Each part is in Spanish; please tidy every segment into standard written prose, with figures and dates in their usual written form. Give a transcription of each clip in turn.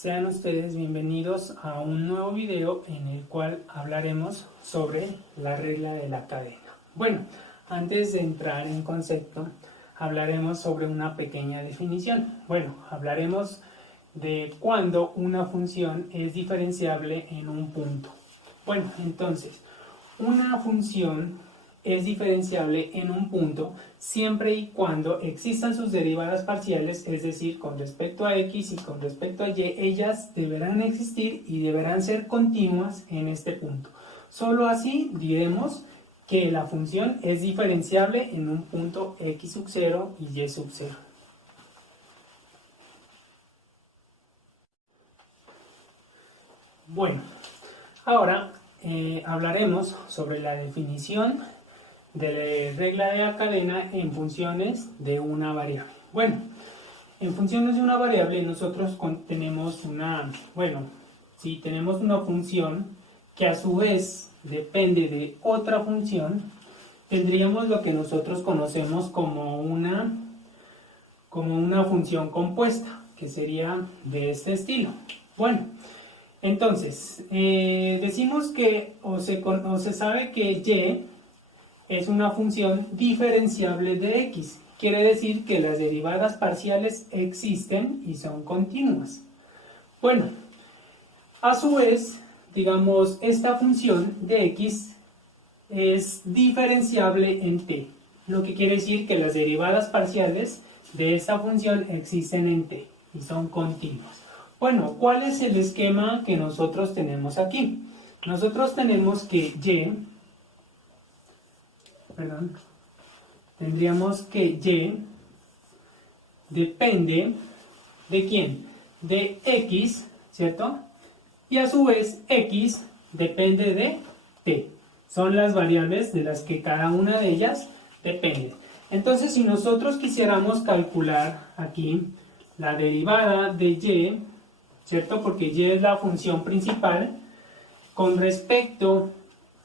Sean ustedes bienvenidos a un nuevo video en el cual hablaremos sobre la regla de la cadena. Bueno, antes de entrar en concepto, hablaremos sobre una pequeña definición. Bueno, hablaremos de cuándo una función es diferenciable en un punto. Bueno, entonces, una función es diferenciable en un punto siempre y cuando existan sus derivadas parciales, es decir, con respecto a x y con respecto a y, ellas deberán existir y deberán ser continuas en este punto. Solo así diremos que la función es diferenciable en un punto x sub 0 y y sub 0. Bueno, ahora hablaremos sobre la definición de la regla de la cadena en funciones de una variable. Bueno, en funciones de una variable nosotros tenemos tenemos una función que a su vez depende de otra función, tendríamos lo que nosotros conocemos como una función compuesta, que sería de este estilo. Bueno, entonces, decimos que se sabe que y es una función diferenciable de x. Quiere decir que las derivadas parciales existen y son continuas. Bueno, a su vez, digamos, esta función de x es diferenciable en t, lo que quiere decir que las derivadas parciales de esta función existen en t y son continuas. Bueno, ¿cuál es el esquema que nosotros tenemos aquí? Nosotros tenemos que tendríamos que y depende de ¿quién? De x, ¿cierto? Y a su vez x depende de t. Son las variables de las que cada una de ellas depende. Entonces, si nosotros quisiéramos calcular aquí la derivada de y, ¿cierto? Porque y es la función principal, con respecto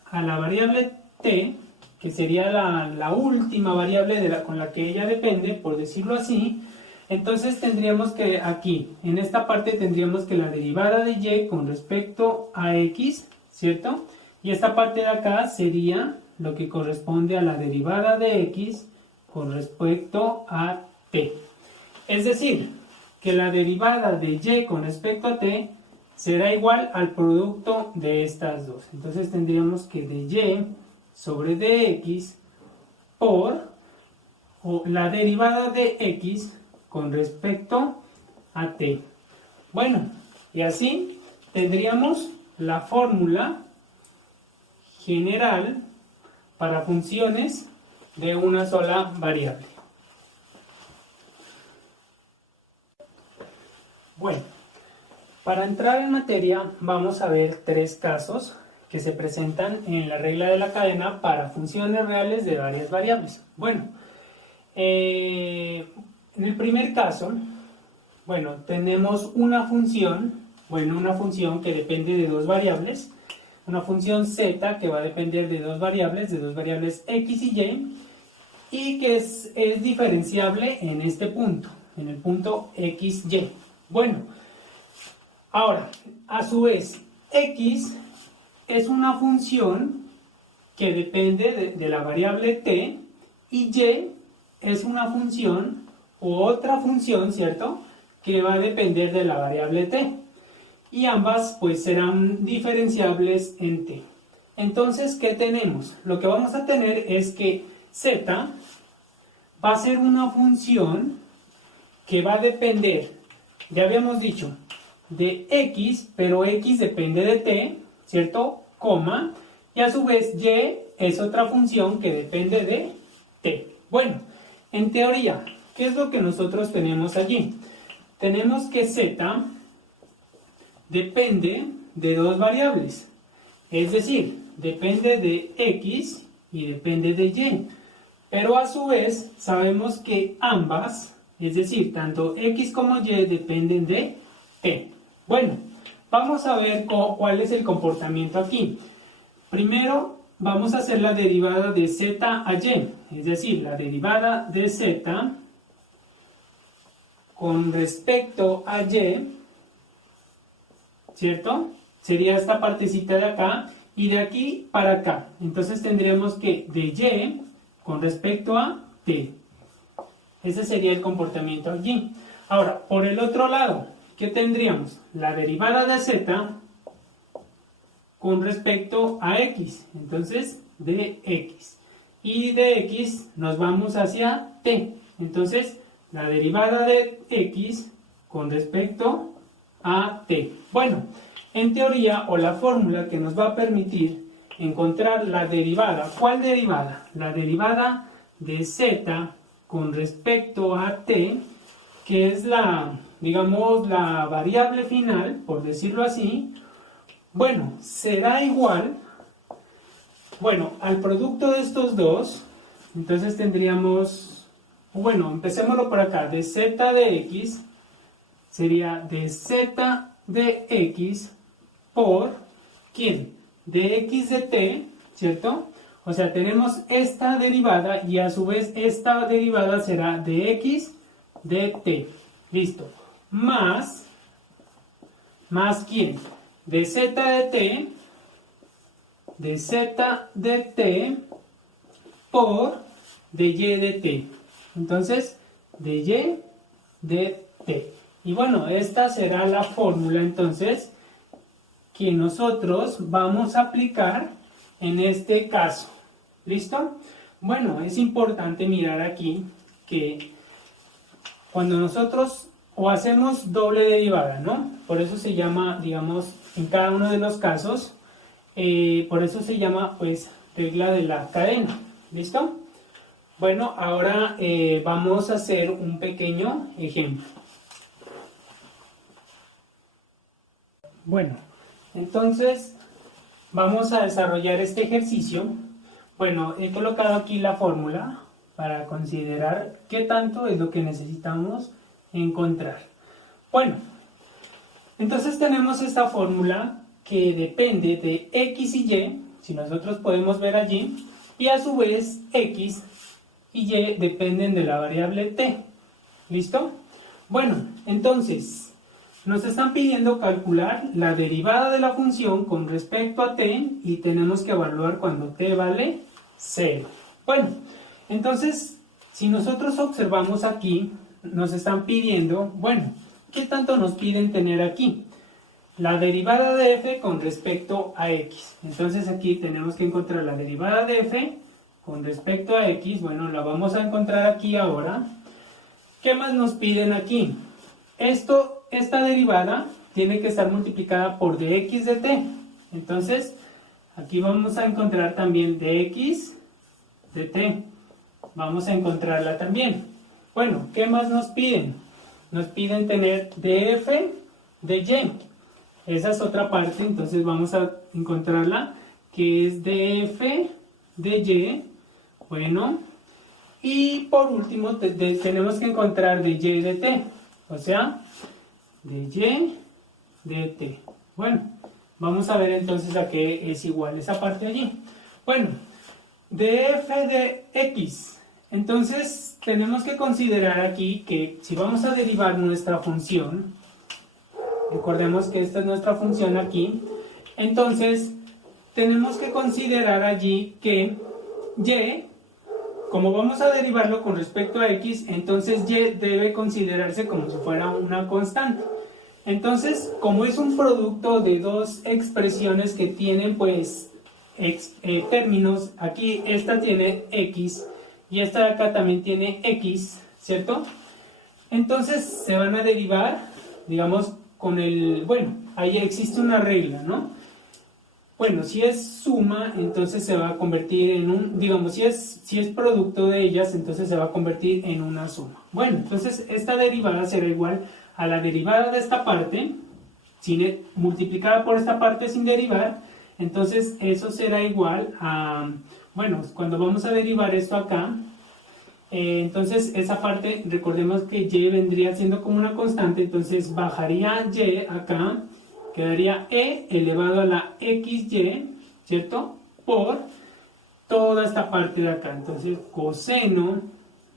a la variable t, que sería la última variable con la que ella depende, por decirlo así, entonces tendríamos que aquí, en esta parte tendríamos que la derivada de y con respecto a x, ¿cierto? Y esta parte de acá sería lo que corresponde a la derivada de x con respecto a t. Es decir, que la derivada de y con respecto a t será igual al producto de estas dos. Entonces tendríamos que de y sobre dx por la derivada de x con respecto a t. Bueno, y así tendríamos la fórmula general para funciones de una sola variable. Bueno, para entrar en materia vamos a ver tres casos que se presentan en la regla de la cadena para funciones reales de varias variables. Bueno, en el primer caso, tenemos una función que depende de dos variables, una función z que va a depender de dos variables x y que es diferenciable en este punto, en el punto xy. Bueno, ahora, a su vez, x es una función que depende de la variable t y y es una función u otra función, ¿cierto?, que va a depender de la variable t y ambas pues serán diferenciables en t. Entonces, ¿qué tenemos? Lo que vamos a tener es que z va a ser una función que va a depender, ya habíamos dicho, de x, pero x depende de t, ¿cierto?, coma, y a su vez y es otra función que depende de t. Bueno, en teoría, ¿qué es lo que nosotros tenemos allí? Tenemos que z depende de dos variables, es decir, depende de x y depende de y, pero a su vez sabemos que ambas, es decir, tanto x como y dependen de t. Bueno, vamos a ver cuál es el comportamiento aquí. Primero vamos a hacer la derivada de z a y, es decir, la derivada de z con respecto a y ¿cierto? Sería esta partecita de acá y de aquí para acá. Entonces tendríamos que de y con respecto a t. Ese sería el comportamiento allí. Ahora, por el otro lado, ¿qué tendríamos? La derivada de z con respecto a x. Entonces, de x. Y de x nos vamos hacia t. Entonces, la derivada de x con respecto a t. Bueno, en teoría, o la fórmula que nos va a permitir encontrar la derivada. ¿Cuál derivada? La derivada de z con respecto a t, que es la, digamos, la variable final, por decirlo así. Bueno, será igual, bueno, al producto de estos dos. Entonces tendríamos, bueno, empecémoslo por acá, de z de x sería de z de x por, ¿quién? De x de t, ¿cierto? O sea, tenemos esta derivada y a su vez esta derivada será de x de t. Listo. Más ¿quién? De z de t por de y de t. Entonces, de y de t. Y bueno, esta será la fórmula entonces que nosotros vamos a aplicar en este caso. ¿Listo? Bueno, es importante mirar aquí que cuando nosotros o hacemos doble derivada, ¿no? Por eso se llama, digamos, en cada uno de los casos, por eso se llama, pues, regla de la cadena. ¿Listo? Bueno, ahora vamos a hacer un pequeño ejemplo. Bueno, entonces vamos a desarrollar este ejercicio. Bueno, he colocado aquí la fórmula para considerar qué tanto es lo que necesitamos encontrar. Bueno, entonces tenemos esta fórmula que depende de x y y, si nosotros podemos ver allí, y a su vez x y y dependen de la variable t. ¿Listo? Bueno, entonces nos están pidiendo calcular la derivada de la función con respecto a t y tenemos que evaluar cuando t vale 0. Bueno, entonces, si nosotros observamos aquí, nos están pidiendo, bueno, ¿qué tanto nos piden tener aquí? La derivada de f con respecto a x. Entonces aquí tenemos que encontrar la derivada de f con respecto a x. Bueno, la vamos a encontrar aquí ahora. ¿Qué más nos piden aquí? Esta derivada tiene que estar multiplicada por dx de t. Entonces, aquí vamos a encontrar también dx de t. Vamos a encontrarla también. Bueno, ¿qué más nos piden? Nos piden tener df de y. Esa es otra parte, entonces vamos a encontrarla, que es df de y. Bueno, y por último tenemos que encontrar de y de t. O sea, de y de t. Bueno, vamos a ver entonces a qué es igual esa parte allí. Bueno, df de x. Entonces tenemos que considerar aquí que si vamos a derivar nuestra función, recordemos que esta es nuestra función aquí, entonces tenemos que considerar allí que y, como vamos a derivarlo con respecto a x, entonces y debe considerarse como si fuera una constante. Entonces, como es un producto de dos expresiones que tienen pues términos, aquí esta tiene x y esta de acá también tiene x, ¿cierto? Entonces se van a derivar, digamos, con el, bueno, ahí existe una regla, ¿no? Bueno, si es suma, entonces se va a convertir en un, digamos, si es producto de ellas, entonces se va a convertir en una suma. Bueno, entonces esta derivada será igual a la derivada de esta parte, multiplicada por esta parte sin derivar, entonces eso será igual a, bueno, cuando vamos a derivar esto acá, entonces esa parte, recordemos que y vendría siendo como una constante, entonces bajaría y acá, quedaría e elevado a la xy, ¿cierto? Por toda esta parte de acá. Entonces coseno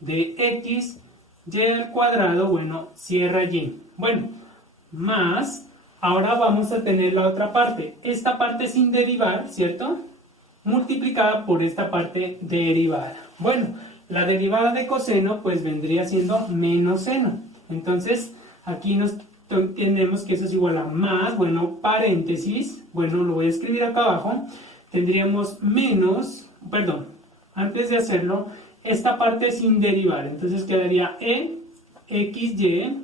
de x y al cuadrado, bueno, cierra y. Bueno, más, ahora vamos a tener la otra parte. Esta parte sin derivar, ¿cierto? Multiplicada por esta parte derivada. Bueno, la derivada de coseno pues vendría siendo menos seno. Entonces, aquí nos tenemos que eso es igual a más, bueno, paréntesis, bueno, lo voy a escribir acá abajo. Tendríamos menos, perdón, antes de hacerlo, esta parte sin derivar. Entonces quedaría xy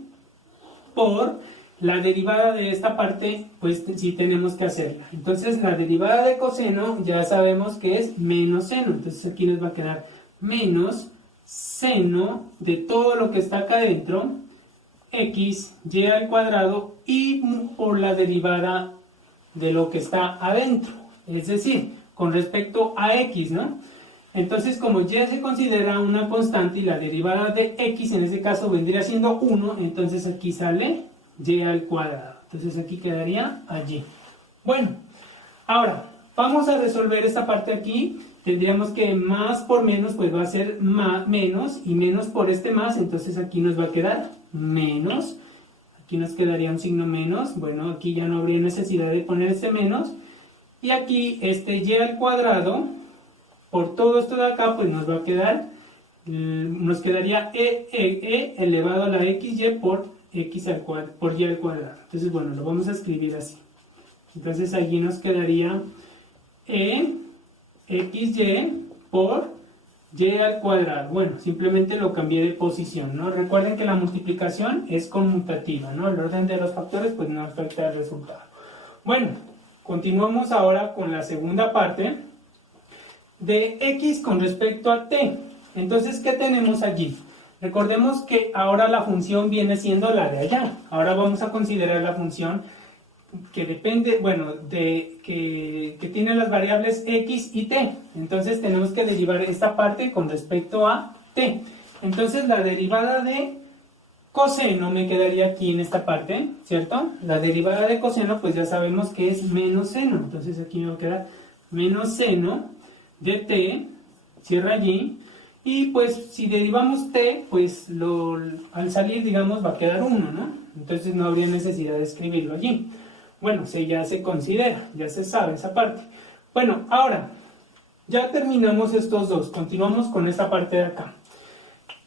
por la derivada de esta parte, pues sí tenemos que hacerla. Entonces la derivada de coseno ya sabemos que es menos seno. Entonces aquí nos va a quedar menos seno de todo lo que está acá adentro, x, y al cuadrado, y por la derivada de lo que está adentro. Es decir, con respecto a x, ¿no? Entonces, como y se considera una constante y la derivada de x en este caso vendría siendo 1, entonces aquí sale y al cuadrado. Entonces aquí quedaría allí. Bueno, ahora vamos a resolver esta parte aquí. Tendríamos que más por menos pues va a ser más, menos, y menos por este más, entonces aquí nos va a quedar menos. Aquí nos quedaría un signo menos. Bueno, aquí ya no habría necesidad de poner este menos. Y aquí este y al cuadrado, por todo esto de acá, pues nos va a quedar, nos quedaría e elevado a la xy por x al cuadrado, por y al cuadrado. Entonces, bueno, lo vamos a escribir así. Entonces, allí nos quedaría xy por y al cuadrado. Bueno, simplemente lo cambié de posición, ¿no? Recuerden que la multiplicación es conmutativa, ¿no? El orden de los factores, pues no afecta el resultado. Bueno, continuamos ahora con la segunda parte de x con respecto a t. Entonces, ¿qué tenemos allí? Recordemos que ahora la función viene siendo la de allá. Ahora vamos a considerar la función que depende, bueno, que tiene las variables x y t. Entonces tenemos que derivar esta parte con respecto a t. Entonces la derivada de coseno me quedaría aquí en esta parte, ¿cierto? La derivada de coseno pues ya sabemos que es menos seno. Entonces aquí me va a quedar menos seno de t, cierra allí. Y pues si derivamos t, pues al salir, digamos, va a quedar 1, ¿no? Entonces no habría necesidad de escribirlo allí. Bueno, ya se considera, ya se sabe esa parte. Bueno, ahora, ya terminamos estos dos, continuamos con esta parte de acá.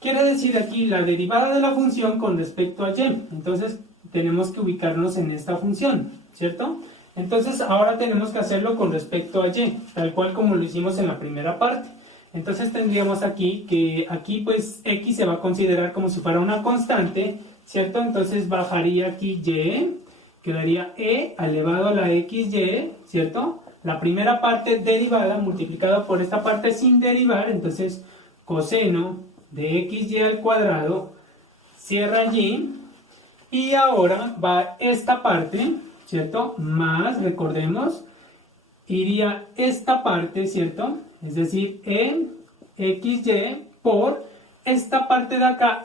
Quiere decir aquí la derivada de la función con respecto a y. Entonces tenemos que ubicarnos en esta función, ¿cierto? Entonces ahora tenemos que hacerlo con respecto a y, tal cual como lo hicimos en la primera parte. Entonces tendríamos aquí que aquí pues x se va a considerar como si fuera una constante, ¿cierto? Entonces bajaría aquí y, quedaría e elevado a la xy, ¿cierto? La primera parte derivada multiplicada por esta parte sin derivar, entonces coseno de xy al cuadrado, cierra allí, y ahora va esta parte, ¿cierto? Más, recordemos, iría esta parte, ¿cierto? Es decir, xy por esta parte de acá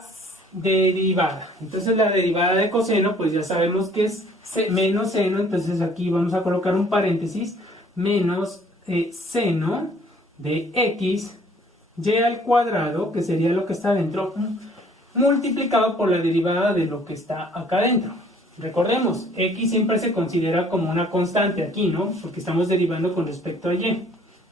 derivada. Entonces la derivada de coseno, pues ya sabemos que es menos seno, entonces aquí vamos a colocar un paréntesis, menos seno de x y al cuadrado, que sería lo que está dentro, multiplicado por la derivada de lo que está acá adentro. Recordemos, x siempre se considera como una constante aquí, ¿no? Porque estamos derivando con respecto a y.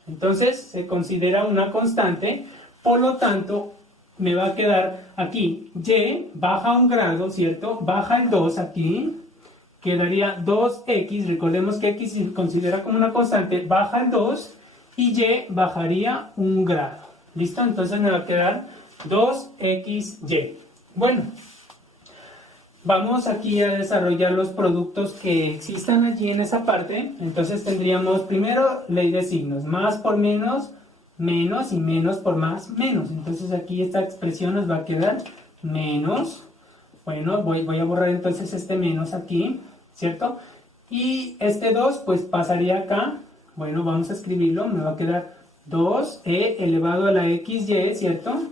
Entonces, se considera una constante, por lo tanto, me va a quedar aquí, y baja un grado, ¿cierto? Baja el 2 aquí, quedaría 2x, recordemos que x se considera como una constante, baja el 2, y y bajaría un grado. ¿Listo? Entonces me va a quedar 2xy. Bueno, vamos aquí a desarrollar los productos que existan allí en esa parte. Entonces tendríamos primero ley de signos, más por menos, menos, y menos por más, menos. Entonces aquí esta expresión nos va a quedar menos. Bueno, voy a borrar entonces este menos aquí, ¿cierto? Y este 2 pues pasaría acá. Bueno, vamos a escribirlo, me va a quedar 2e elevado a la xy, ¿cierto?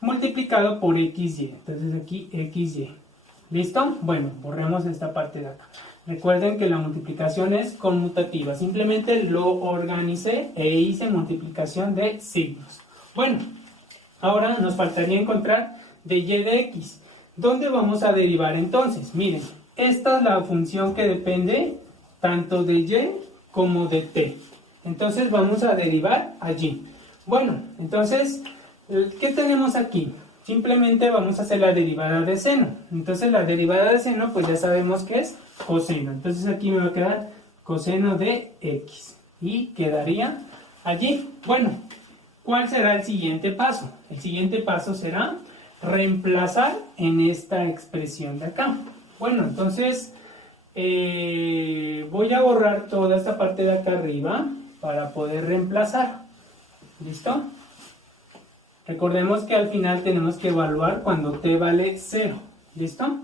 Multiplicado por xy. Entonces aquí xy. ¿Listo? Bueno, borremos esta parte de acá. Recuerden que la multiplicación es conmutativa. Simplemente lo organicé e hice multiplicación de signos. Bueno, ahora nos faltaría encontrar de y de x. ¿Dónde vamos a derivar entonces? Miren, esta es la función que depende tanto de y como de t. Entonces vamos a derivar allí. Bueno, entonces, ¿qué tenemos aquí? Simplemente vamos a hacer la derivada de seno. Entonces la derivada de seno, pues ya sabemos que es coseno. Entonces aquí me va a quedar coseno de x. Y quedaría allí. Bueno, ¿cuál será el siguiente paso? El siguiente paso será reemplazar en esta expresión de acá. Bueno, entonces voy a borrar toda esta parte de acá arriba para poder reemplazar. ¿Listo? Recordemos que al final tenemos que evaluar cuando t vale 0. ¿Listo?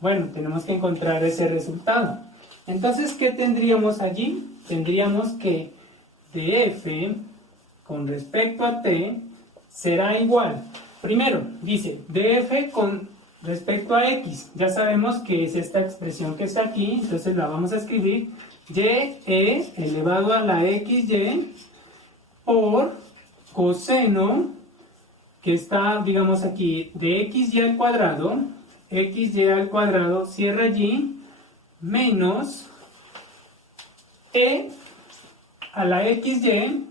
Bueno, tenemos que encontrar ese resultado. Entonces, ¿qué tendríamos allí? Tendríamos que df con respecto a t será igual. Primero, dice df con respecto a x. Ya sabemos que es esta expresión que está aquí, entonces la vamos a escribir y elevado a la xy por coseno, que está, digamos aquí, de xy al cuadrado, cierra allí, menos e a la xy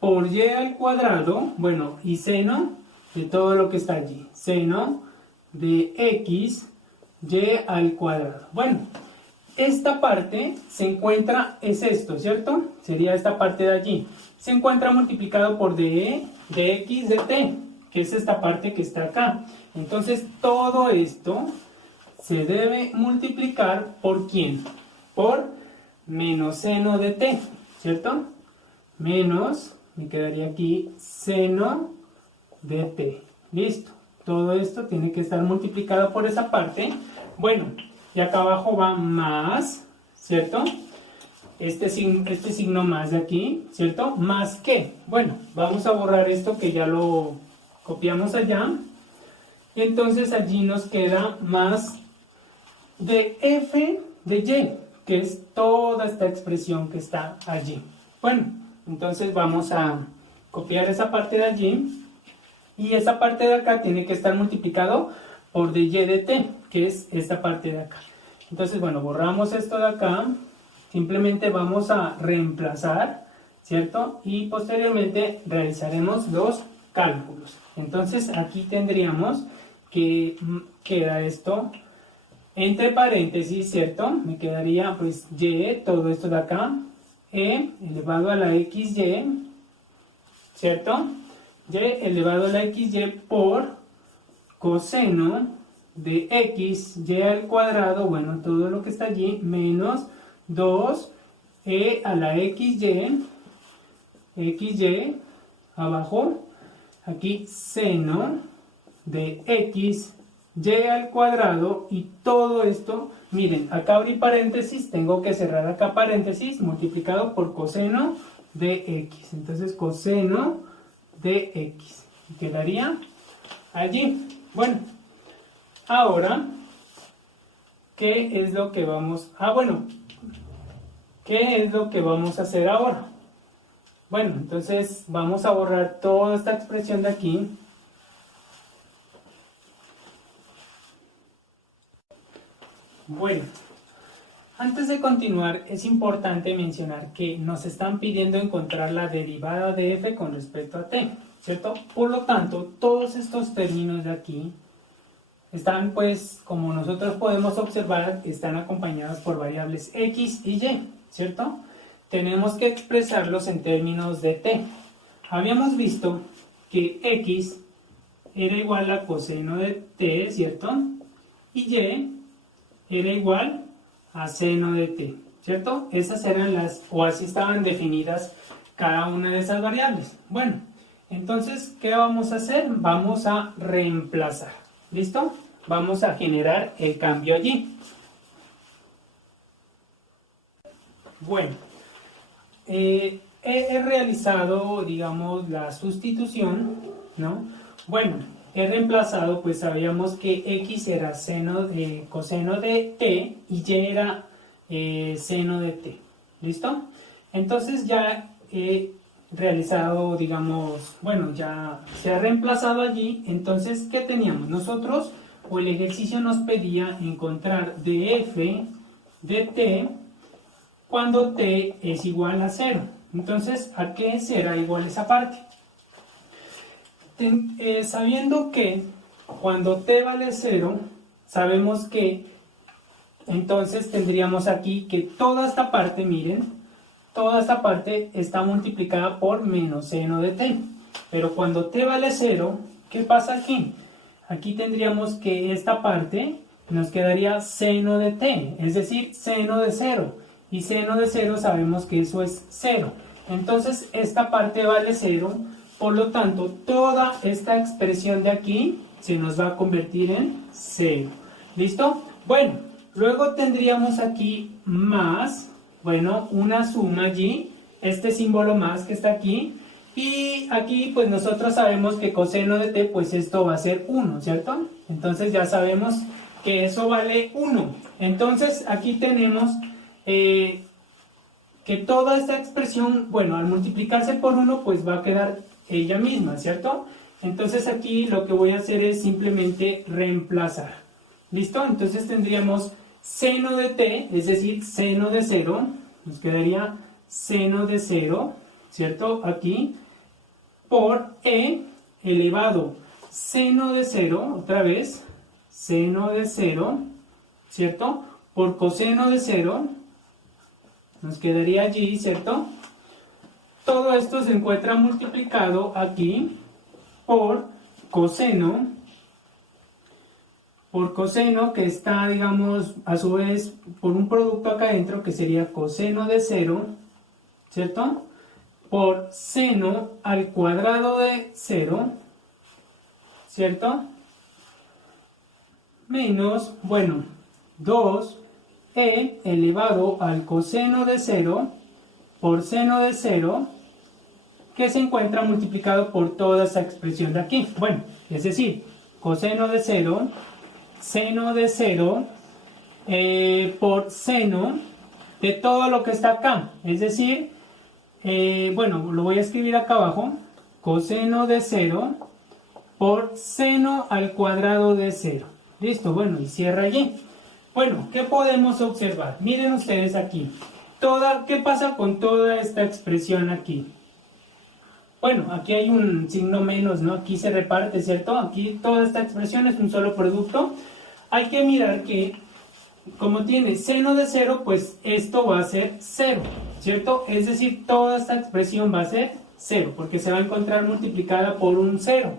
por y al cuadrado, bueno, y seno de todo lo que está allí, seno de x y al cuadrado. Bueno, esta parte se encuentra, es esto, ¿cierto? Sería esta parte de allí. Se encuentra multiplicado por de x de t, que es esta parte que está acá. Entonces, todo esto se debe multiplicar por ¿quién? Por menos seno de t, ¿cierto? Menos, me quedaría aquí, seno de t. Listo. Todo esto tiene que estar multiplicado por esa parte. Bueno, y acá abajo va más, ¿cierto? Este signo más de aquí, ¿cierto? ¿Más qué? Bueno, vamos a borrar esto que ya lo copiamos allá. Y entonces allí nos queda más de f de y, que es toda esta expresión que está allí. Bueno, entonces vamos a copiar esa parte de allí. Y esa parte de acá tiene que estar multiplicado por de y de t, que es esta parte de acá. Entonces, bueno, borramos esto de acá. Simplemente vamos a reemplazar, ¿cierto? Y posteriormente realizaremos los cálculos. Entonces, aquí tendríamos que queda esto entre paréntesis, ¿cierto? Me quedaría pues y, todo esto de acá, elevado a la xy, ¿cierto? Y elevado a la xy por coseno de x, y al cuadrado, bueno, todo lo que está allí, menos 2e a la xy, abajo, aquí seno de x, y al cuadrado, y todo esto, miren, acá abrí paréntesis, tengo que cerrar acá paréntesis, multiplicado por coseno de x. Entonces, coseno de x. Quedaría allí. Bueno, ahora, ¿qué es lo que vamos a... ¿qué es lo que vamos a hacer ahora? Bueno, entonces vamos a borrar toda esta expresión de aquí. Bueno, antes de continuar es importante mencionar que nos están pidiendo encontrar la derivada de f con respecto a t, ¿cierto? Por lo tanto, todos estos términos de aquí están, pues, como nosotros podemos observar, están acompañados por variables x y y, ¿cierto? Tenemos que expresarlos en términos de t. Habíamos visto que x era igual a coseno de t, ¿cierto? Y y era igual a seno de t, ¿cierto? Esas eran las, o así estaban definidas cada una de esas variables. Bueno, entonces, ¿qué vamos a hacer? Vamos a reemplazar, ¿listo? Vamos a generar el cambio allí. Bueno, he realizado, digamos, la sustitución, ¿no? Bueno, he reemplazado, pues sabíamos que x era coseno de t y y era seno de t. ¿Listo? Entonces ya he realizado, digamos, bueno, ya se ha reemplazado allí. Entonces, ¿qué teníamos? Nosotros o el ejercicio nos pedía encontrar df de t cuando t es igual a 0. Entonces, ¿a qué será igual esa parte? Sabiendo que cuando t vale 0, sabemos que entonces tendríamos aquí que toda esta parte, miren, toda esta parte está multiplicada por menos seno de t. Pero cuando t vale 0, ¿qué pasa aquí? Aquí tendríamos que esta parte nos quedaría seno de t, es decir, seno de 0. Y seno de 0 sabemos que eso es 0. Entonces esta parte vale 0, por lo tanto toda esta expresión de aquí se nos va a convertir en 0. ¿Listo? Bueno, luego tendríamos aquí más, bueno, una suma allí, este símbolo más que está aquí. Y aquí pues nosotros sabemos que coseno de t, pues esto va a ser 1, ¿cierto? Entonces ya sabemos que eso vale 1. Entonces aquí tenemos que toda esta expresión, bueno, al multiplicarse por 1, pues va a quedar ella misma, ¿cierto? Entonces aquí lo que voy a hacer es simplemente reemplazar. ¿Listo? Entonces tendríamos seno de t, es decir, seno de 0, nos quedaría seno de 0, ¿cierto? Aquí, por e elevado seno de 0, otra vez, seno de 0, ¿cierto? Por coseno de 0, nos quedaría allí, ¿cierto? Todo esto se encuentra multiplicado aquí por coseno que está, digamos, a su vez por un producto acá adentro que sería coseno de 0, ¿cierto? Por seno al cuadrado de 0, ¿cierto? Menos, bueno, 2e elevado al coseno de 0 por seno de 0, que se encuentra multiplicado por toda esa expresión de aquí. Bueno, es decir, coseno de 0, seno de 0, por seno de todo lo que está acá. Es decir, bueno, lo voy a escribir acá abajo, coseno de 0 por seno al cuadrado de 0. Listo, bueno, y cierra allí. Bueno, ¿qué podemos observar? Miren ustedes aquí. ¿Qué pasa con toda esta expresión aquí? Bueno, aquí hay un signo menos, ¿no? Aquí se reparte, ¿cierto? Aquí toda esta expresión es un solo producto. Hay que mirar que, como tiene seno de 0, pues esto va a ser 0, ¿cierto? Es decir, toda esta expresión va a ser 0, porque se va a encontrar multiplicada por un 0,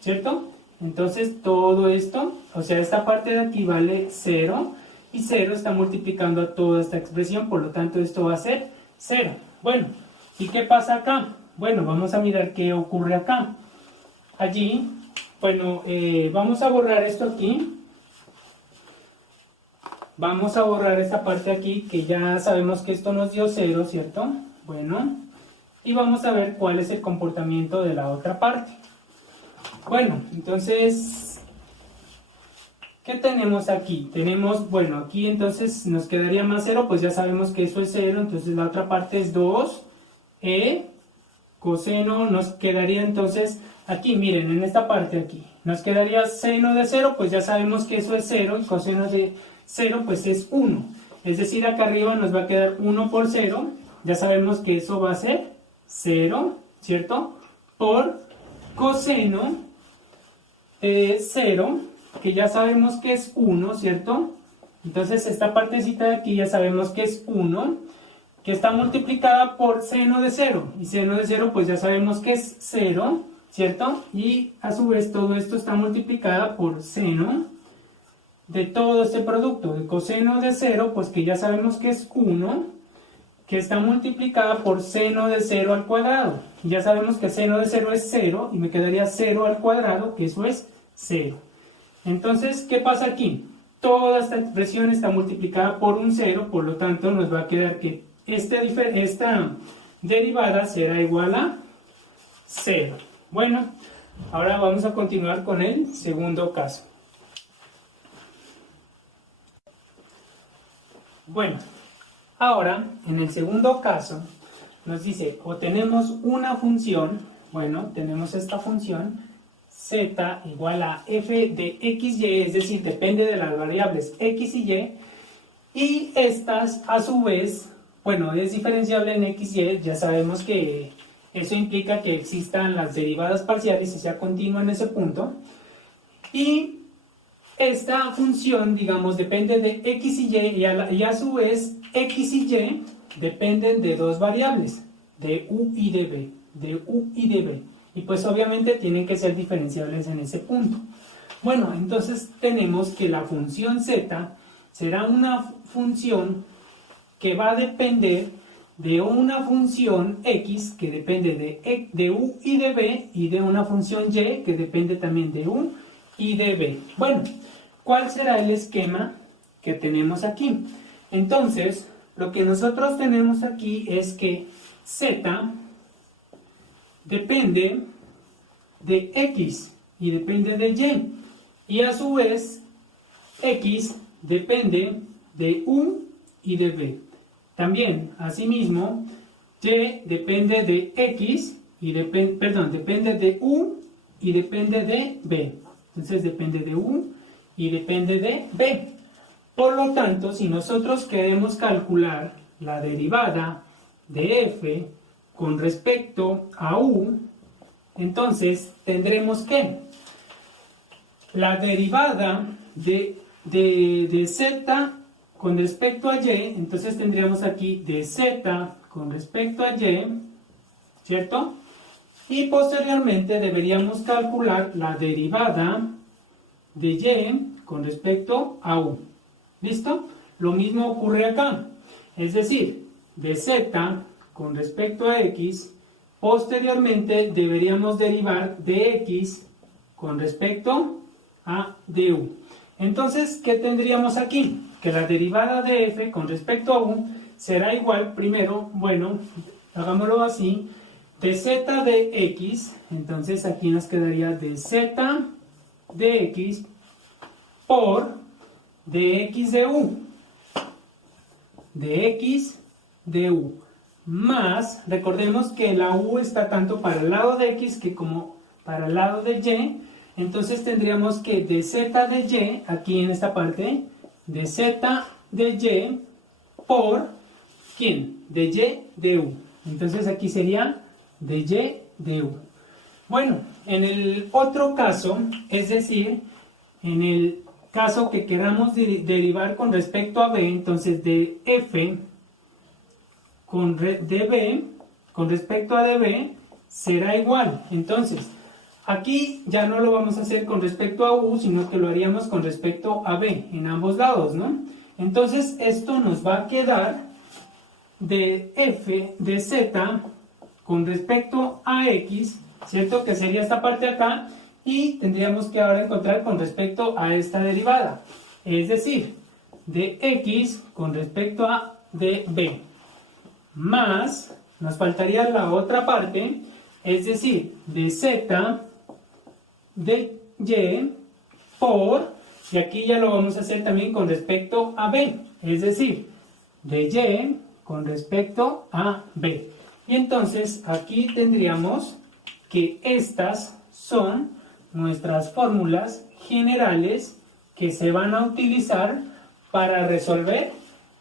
¿cierto? Entonces todo esto, o sea, esta parte de aquí vale 0, y 0 está multiplicando a toda esta expresión, por lo tanto esto va a ser 0. Bueno, ¿y qué pasa acá? Bueno, vamos a mirar qué ocurre acá. Allí, bueno, vamos a borrar esto aquí. Vamos a borrar esta parte aquí, que ya sabemos que esto nos dio 0, ¿cierto? Bueno, y vamos a ver cuál es el comportamiento de la otra parte. Bueno, entonces, ¿qué tenemos aquí? Tenemos, bueno, aquí entonces nos quedaría más 0, pues ya sabemos que eso es 0, entonces la otra parte es 2, coseno, nos quedaría entonces aquí, miren, en esta parte aquí, nos quedaría seno de 0, pues ya sabemos que eso es 0, y coseno de 0 pues es 1, es decir, acá arriba nos va a quedar 1 por 0, ya sabemos que eso va a ser 0, ¿cierto? Por coseno de 0, que ya sabemos que es 1, ¿cierto? Entonces esta partecita de aquí ya sabemos que es 1, que está multiplicada por seno de 0, y seno de 0 pues ya sabemos que es 0, ¿cierto? Y a su vez todo esto está multiplicada por seno de todo este producto, de coseno de 0, pues que ya sabemos que es 1, que está multiplicada por seno de 0 al cuadrado. Y ya sabemos que seno de 0 es 0, y me quedaría 0 al cuadrado, que eso es 0. Entonces, ¿qué pasa aquí? Toda esta expresión está multiplicada por un 0, por lo tanto nos va a quedar que esta derivada será igual a 0. Bueno, ahora vamos a continuar con el segundo caso. Bueno, ahora en el segundo caso nos dice, o tenemos una función, bueno, tenemos esta función z igual a f de xy, es decir, depende de las variables x y, y estas a su vez, bueno, es diferenciable en xy, ya sabemos que eso implica que existan las derivadas parciales y sea continua en ese punto, y esta función, digamos, depende de x y y a su vez x y y dependen de dos variables, de u y de b, y pues obviamente tienen que ser diferenciables en ese punto. Bueno, entonces tenemos que la función z será una función que va a depender de una función x que depende de u y de b, y de una función y que depende también de u y de b. Bueno, ¿cuál será el esquema que tenemos aquí? Entonces, lo que nosotros tenemos aquí es que z depende de x y depende de y, y a su vez x depende de u y de b. También, asimismo, y depende de x y depende de u y depende de b. Entonces depende de u y depende de b. Por lo tanto, si nosotros queremos calcular la derivada de f con respecto a u, entonces tendremos que la derivada de z con respecto a y, entonces tendríamos aquí de z con respecto a y, ¿cierto? Y posteriormente deberíamos calcular la derivada de y con respecto a u. ¿Listo? Lo mismo ocurre acá. Es decir, de z con respecto a x, posteriormente deberíamos derivar de x con respecto a du. Entonces, ¿qué tendríamos aquí? Que la derivada de f con respecto a u será igual, primero, bueno, hagámoslo así, de z de x, entonces aquí nos quedaría de z de x por de x de u, de x de u, más, recordemos que la u está tanto para el lado de x que como para el lado de y, entonces tendríamos que de z de y, aquí en esta parte, de z de y por, ¿quién? De y de u. Entonces aquí sería de y de u. Bueno, en el otro caso, es decir, en el caso que queramos derivar con respecto a b, entonces de f de b con respecto a db será igual. Entonces, aquí ya no lo vamos a hacer con respecto a u, sino que lo haríamos con respecto a b, en ambos lados, ¿no? Entonces, esto nos va a quedar de f de z con respecto a x, ¿cierto? Que sería esta parte acá, y tendríamos que ahora encontrar con respecto a esta derivada, es decir, de x con respecto a db, más, nos faltaría la otra parte, es decir, de z de y por, y aquí ya lo vamos a hacer también con respecto a b, es decir, de y con respecto a b. Y entonces aquí tendríamos que estas son nuestras fórmulas generales que se van a utilizar para resolver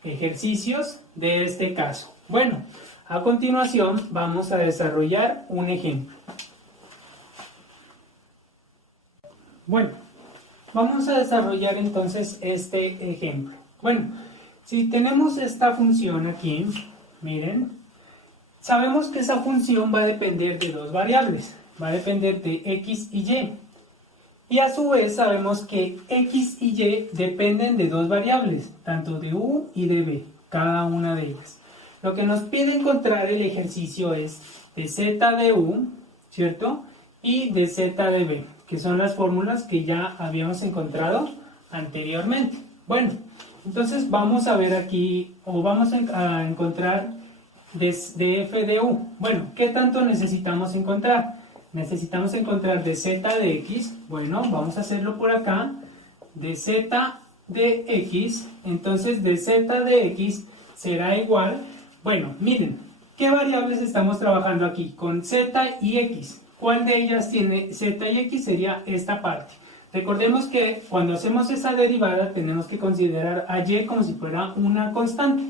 ejercicios de este caso. Bueno, a continuación vamos a desarrollar un ejemplo. Bueno, vamos a desarrollar entonces este ejemplo. Bueno, si tenemos esta función aquí, miren, sabemos que esa función va a depender de dos variables, va a depender de x y y. Y a su vez sabemos que x y y dependen de dos variables, tanto de u y de b, cada una de ellas. Lo que nos pide encontrar el ejercicio es de z de u, ¿cierto? Y de z de b, que son las fórmulas que ya habíamos encontrado anteriormente. Bueno, entonces vamos a ver aquí, o vamos a encontrar de f de u. Bueno, ¿qué tanto necesitamos encontrar? Necesitamos encontrar de z de x, bueno, vamos a hacerlo por acá, de z de x, entonces de z de x será igual, bueno, miren, ¿qué variables estamos trabajando aquí? Con z y x, ¿Cuál de ellas tiene z y x? Sería esta parte. Recordemos que cuando hacemos esa derivada tenemos que considerar a y como si fuera una constante.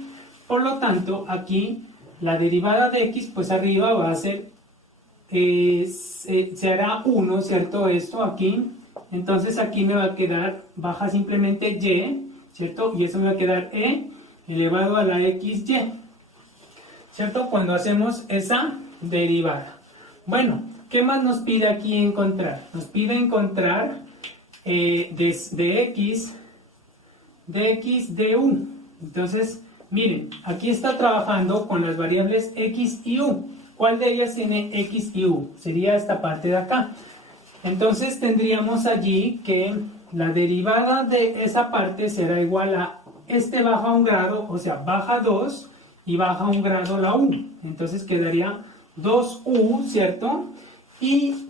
Por lo tanto, aquí la derivada de x, pues arriba va a ser, se hará 1, ¿cierto? Esto aquí. Entonces aquí me va a quedar, baja simplemente y, ¿cierto? Y eso me va a quedar e elevado a la xy, ¿cierto? Cuando hacemos esa derivada. Bueno, ¿qué más nos pide aquí encontrar? Nos pide encontrar de x de u. Entonces, miren, aquí está trabajando con las variables x y u. ¿Cuál de ellas tiene x y u? Sería esta parte de acá. Entonces tendríamos allí que la derivada de esa parte será igual a este baja un grado, o sea, baja 2 y baja un grado la u. Entonces quedaría 2u, ¿cierto? Y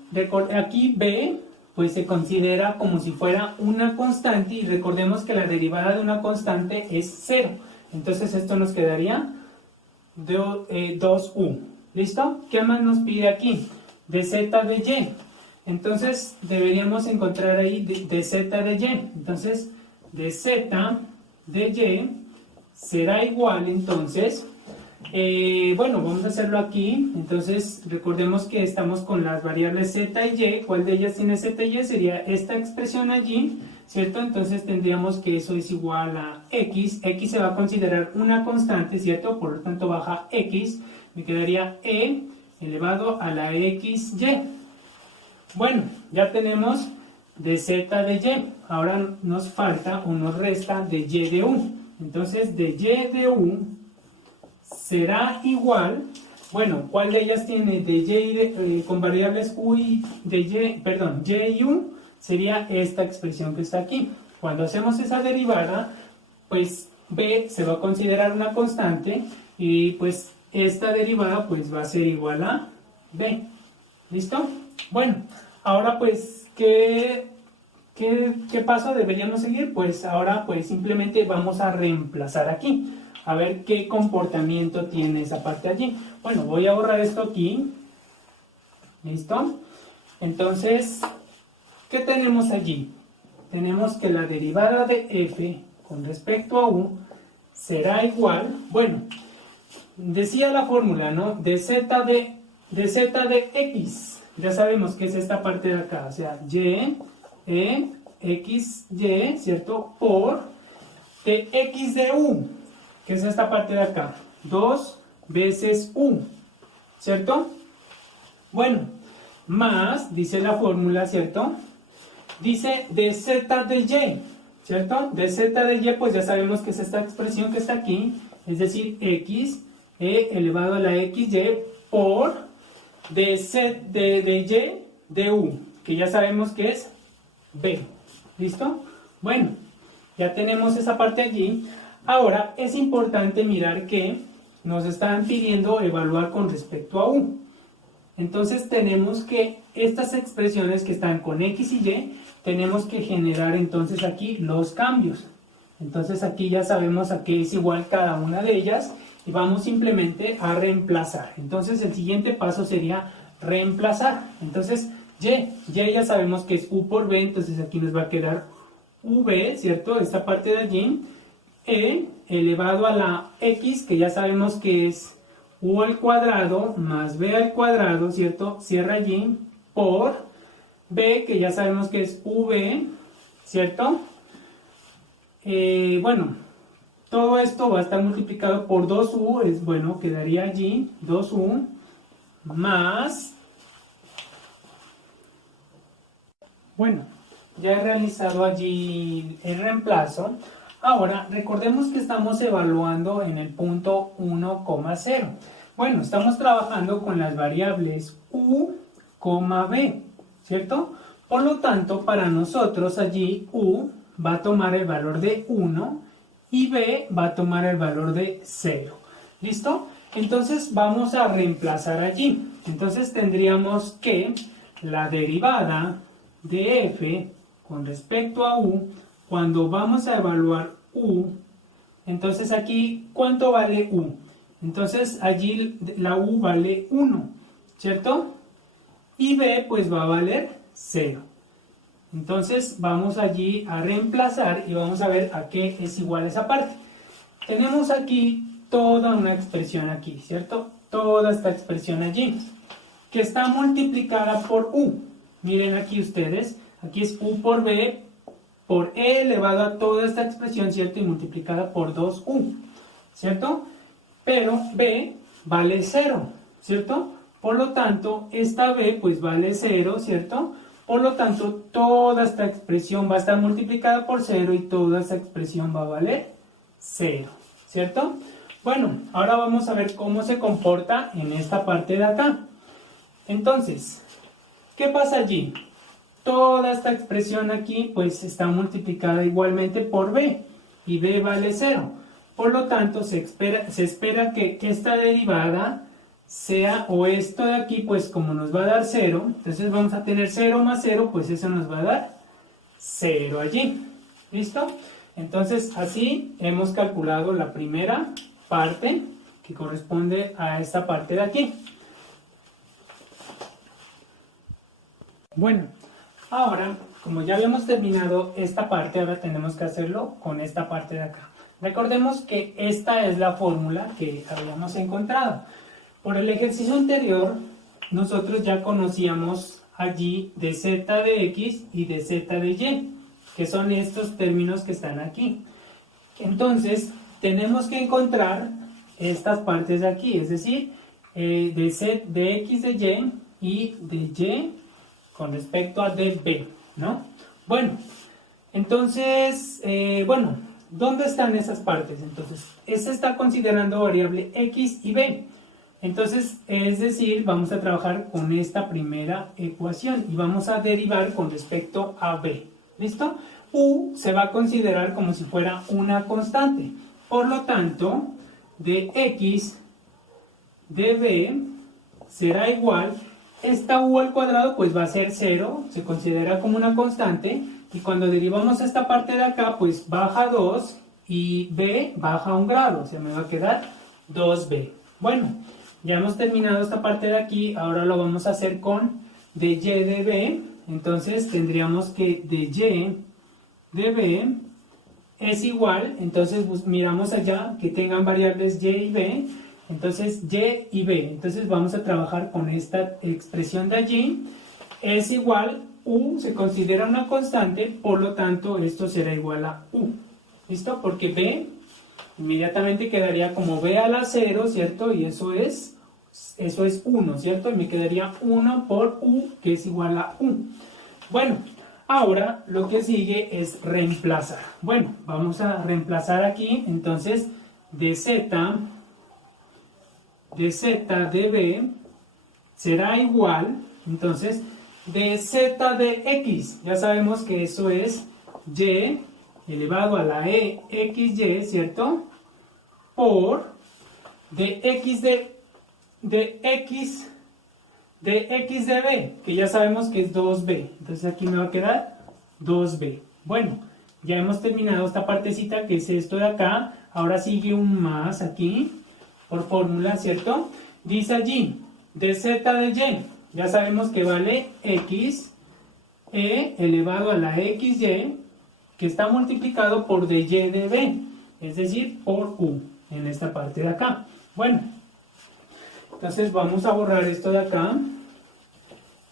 aquí b, pues se considera como si fuera una constante, y recordemos que la derivada de una constante es 0. Entonces esto nos quedaría 2u. ¿Listo? ¿Qué más nos pide aquí? De z de y. Entonces deberíamos encontrar ahí de z de y. Entonces de z de y será igual, entonces, bueno, vamos a hacerlo aquí. Entonces recordemos que estamos con las variables z y y. ¿Cuál de ellas tiene z y y? Sería esta expresión allí, ¿cierto? Entonces tendríamos que eso es igual a x. X se va a considerar una constante, ¿cierto? Por lo tanto baja x, me quedaría e elevado a la xy. Bueno, ya tenemos de z de y. Ahora nos falta o nos resta de y de u. Entonces de y de u será igual, bueno, ¿cuál de ellas tiene de y con variables u y de y, perdón, y y u? Sería esta expresión que está aquí. Cuando hacemos esa derivada, pues b se va a considerar una constante y pues esta derivada pues va a ser igual a b. ¿Listo? Bueno, ahora pues, ¿qué paso deberíamos seguir? Pues ahora pues simplemente vamos a reemplazar aquí. A ver qué comportamiento tiene esa parte allí. Bueno, voy a borrar esto aquí. ¿Listo? Entonces, ¿qué tenemos allí? Tenemos que la derivada de f con respecto a u será igual, bueno, decía la fórmula, ¿no? De z de x. Ya sabemos que es esta parte de acá, o sea, y, x, y, ¿cierto? Por de x de u, que es esta parte de acá, 2 veces u, ¿cierto? Bueno, más, dice la fórmula, ¿cierto? Dice de z de y, ¿cierto? De z de y, pues ya sabemos que es esta expresión que está aquí, es decir, x elevado a la xy por de y de u, que ya sabemos que es b. ¿Listo? Bueno, ya tenemos esa parte allí. Ahora es importante mirar que nos están pidiendo evaluar con respecto a u. Entonces tenemos que estas expresiones que están con x y y, tenemos que generar entonces aquí los cambios. Entonces aquí ya sabemos a qué es igual cada una de ellas y vamos simplemente a reemplazar. Entonces el siguiente paso sería reemplazar. Entonces y ya sabemos que es u por b, entonces aquí nos va a quedar v, ¿cierto? Esta parte de allí, e elevado a la x, que ya sabemos que es u al cuadrado más b al cuadrado, ¿cierto? Cierra allí, por b, que ya sabemos que es v, ¿cierto? Bueno, todo esto va a estar multiplicado por 2u, es bueno, quedaría allí 2u más, bueno, ya he realizado allí el reemplazo. Ahora, recordemos que estamos evaluando en el punto 1,0. Bueno, estamos trabajando con las variables u, b, ¿cierto? Por lo tanto, para nosotros allí u va a tomar el valor de 1 y b va a tomar el valor de 0. ¿Listo? Entonces vamos a reemplazar allí. Entonces tendríamos que la derivada de f con respecto a u, cuando vamos a evaluar u, entonces aquí, ¿cuánto vale u? Entonces allí la u vale 1, ¿cierto? y b pues va a valer 0. Entonces vamos allí a reemplazar y vamos a ver a qué es igual esa parte. Tenemos aquí toda una expresión aquí, ¿cierto? Toda esta expresión allí, que está multiplicada por u. Miren aquí ustedes, aquí es u por b por e elevado a toda esta expresión, ¿cierto? Y multiplicada por 2u, ¿cierto? Pero b vale 0, ¿cierto? Por lo tanto, esta b pues vale 0, ¿cierto? Por lo tanto, toda esta expresión va a estar multiplicada por 0 y toda esta expresión va a valer 0, ¿cierto? Bueno, ahora vamos a ver cómo se comporta en esta parte de acá. Entonces, ¿qué pasa allí? Toda esta expresión aquí pues está multiplicada igualmente por b y b vale 0. Por lo tanto, se espera que esta derivada sea, o esto de aquí, pues como nos va a dar 0, entonces vamos a tener 0 más 0, pues eso nos va a dar 0 allí. ¿Listo? Entonces, así hemos calculado la primera parte que corresponde a esta parte de aquí. Bueno, ahora, como ya habíamos terminado esta parte, ahora tenemos que hacerlo con esta parte de acá. Recordemos que esta es la fórmula que habíamos encontrado. Por el ejercicio anterior, nosotros ya conocíamos allí de z de x y de z de y, que son estos términos que están aquí. Entonces, tenemos que encontrar estas partes de aquí, es decir, de x de y de y con respecto a db, ¿no? Bueno, entonces, ¿dónde están esas partes? Entonces, esta está considerando variable x y b. Entonces, es decir, vamos a trabajar con esta primera ecuación y vamos a derivar con respecto a b. ¿Listo? U se va a considerar como si fuera una constante. Por lo tanto, de x de b será igual, esta u al cuadrado pues va a ser 0, se considera como una constante, y cuando derivamos esta parte de acá pues baja 2 y b baja 1 grado, o sea, me va a quedar 2b. Bueno, ya hemos terminado esta parte de aquí, ahora lo vamos a hacer con de y de b. Entonces tendríamos que de y de b es igual, entonces miramos allá que tengan variables y y b, entonces y y b, entonces vamos a trabajar con esta expresión de allí, es igual, u se considera una constante, por lo tanto esto será igual a u, ¿listo? Porque b inmediatamente quedaría como b a la 0, ¿cierto? Y eso es 1, ¿cierto? Y me quedaría 1 por u, que es igual a u. Bueno, ahora lo que sigue es reemplazar. Bueno, vamos a reemplazar aquí, entonces, de z de b será igual, entonces, de z de x. Ya sabemos que eso es y elevado a la xy, ¿cierto? Por de x de x de b, que ya sabemos que es 2b. Entonces aquí me va a quedar 2b. Bueno, ya hemos terminado esta partecita que es esto de acá. Ahora sigue un más aquí, por fórmula, ¿cierto? Dice allí, de z de y, ya sabemos que vale x elevado a la xy, que está multiplicado por de y de b, es decir, por u, en esta parte de acá. Bueno, entonces vamos a borrar esto de acá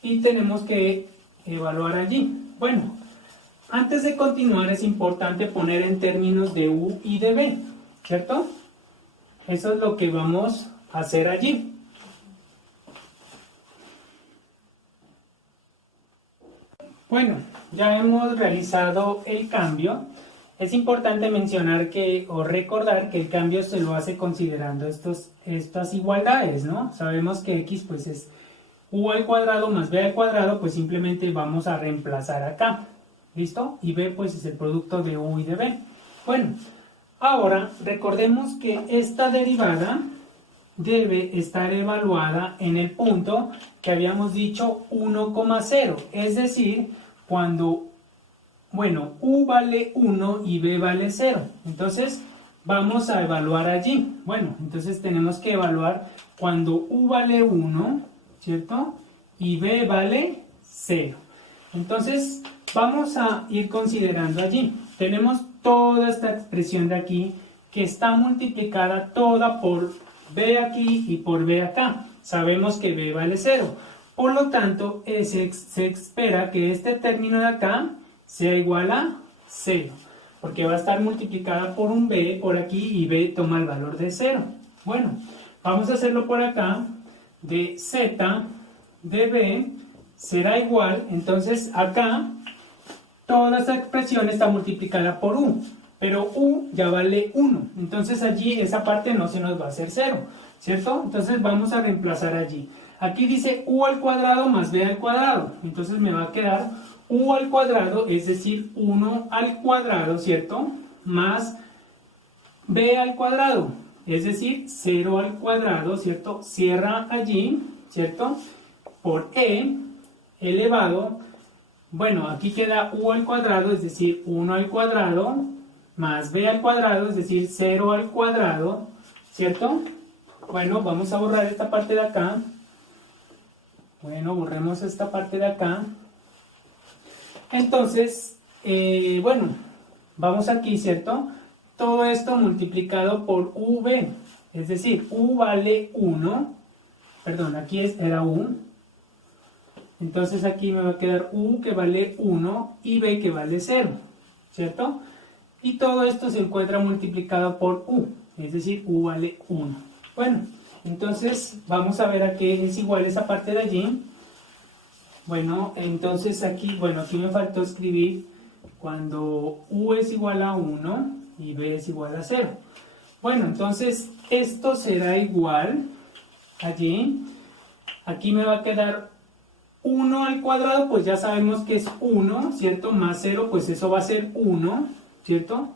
y tenemos que evaluar allí. Bueno, antes de continuar es importante poner en términos de u y de b, ¿cierto? Eso es lo que vamos a hacer allí. Bueno, ya hemos realizado el cambio. Es importante mencionar o recordar que el cambio se lo hace considerando estas igualdades, ¿no? Sabemos que x pues es u al cuadrado más b al cuadrado, pues simplemente vamos a reemplazar acá, ¿listo? Y b pues es el producto de u y de b. Bueno, ahora recordemos que esta derivada debe estar evaluada en el punto que habíamos dicho 1,0, es decir, cuando u vale 1 y b vale 0. Entonces, vamos a evaluar allí. Bueno, entonces tenemos que evaluar cuando u vale 1, ¿cierto? y b vale 0. Entonces vamos a ir considerando allí. Tenemos toda esta expresión de aquí que está multiplicada toda por b aquí y por b acá. Sabemos que b vale 0. Por lo tanto, se espera que este término de acá sea igual a 0. Porque va a estar multiplicada por un b por aquí y b toma el valor de 0. Bueno, vamos a hacerlo por acá. De z de b será igual, entonces acá toda esta expresión está multiplicada por u, pero u ya vale 1, entonces allí esa parte no se nos va a hacer 0, ¿cierto? Entonces vamos a reemplazar allí. Aquí dice u al cuadrado más b al cuadrado, entonces me va a quedar u al cuadrado, es decir, 1 al cuadrado, ¿cierto? Más b al cuadrado, es decir, 0 al cuadrado, ¿cierto? Cierra allí, ¿cierto? Por e elevado, bueno, aquí queda u al cuadrado, es decir, 1 al cuadrado, más b al cuadrado, es decir, 0 al cuadrado, ¿cierto? Bueno, vamos a borrar esta parte de acá. Bueno, borremos esta parte de acá. Entonces, bueno, vamos aquí, ¿cierto? Todo esto multiplicado por v, es decir, u vale 1, perdón, aquí era u, entonces aquí me va a quedar u que vale 1 y b que vale 0, ¿cierto? Y todo esto se encuentra multiplicado por u, es decir, u vale 1. Bueno, entonces vamos a ver a qué es igual esa parte de allí. Bueno, entonces aquí, bueno, aquí me faltó escribir cuando u es igual a 1 y b es igual a 0. Bueno, entonces esto será igual allí. Aquí me va a quedar 1 al cuadrado, pues ya sabemos que es 1, ¿cierto? Más 0, pues eso va a ser 1, ¿cierto?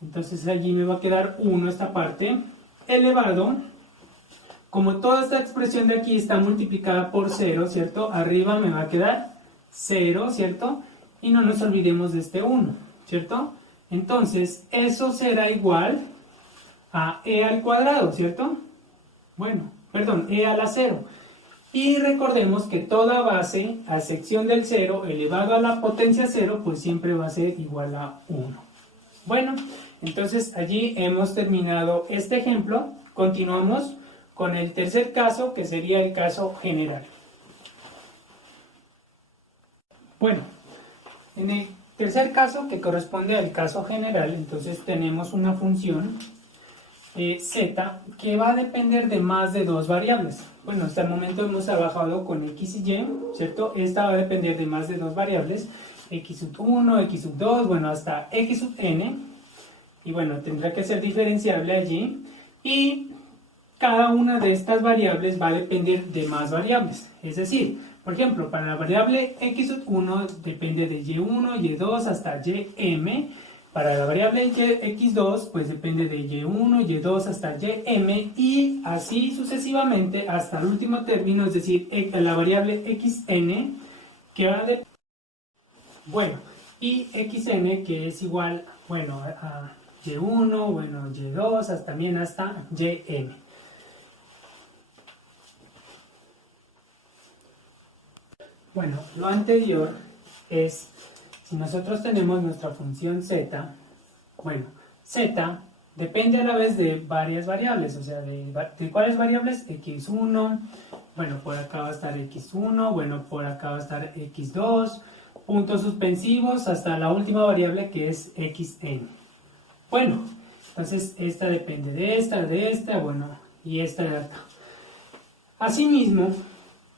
Entonces allí me va a quedar 1 esta parte, elevado, como toda esta expresión de aquí está multiplicada por 0, ¿cierto? Arriba me va a quedar 0, ¿cierto? Y no nos olvidemos de este 1, ¿cierto? Entonces eso será igual a e al cuadrado, ¿cierto? Bueno, perdón, e a la 0. Y recordemos que toda base, a excepción del 0, elevado a la potencia 0, pues siempre va a ser igual a 1. Bueno, entonces allí hemos terminado este ejemplo. Continuamos con el tercer caso, que sería el caso general. Bueno, en el tercer caso, que corresponde al caso general, entonces tenemos una función z que va a depender de más de dos variables. Bueno, hasta el momento hemos trabajado con x y y, ¿cierto? Esta va a depender de más de dos variables, x sub 1, x sub 2, bueno, hasta x sub n, y bueno, tendrá que ser diferenciable allí, y cada una de estas variables va a depender de más variables, es decir, por ejemplo, para la variable x sub 1 depende de y1, y2 hasta ym. Para la variable x2, pues depende de y1, y2 hasta ym, y así sucesivamente hasta el último término, es decir, la variable xn, que va de... Bueno, y xn que es igual, bueno, a y1, bueno, y2, hasta también hasta ym. Bueno, lo anterior es... Si nosotros tenemos nuestra función z, bueno, z depende a la vez de varias variables, o sea, ¿de cuáles variables? x1, bueno, por acá va a estar x1, bueno, por acá va a estar x2, puntos suspensivos hasta la última variable que es xn. Bueno, entonces esta depende de esta, bueno, y esta de acá. Asimismo,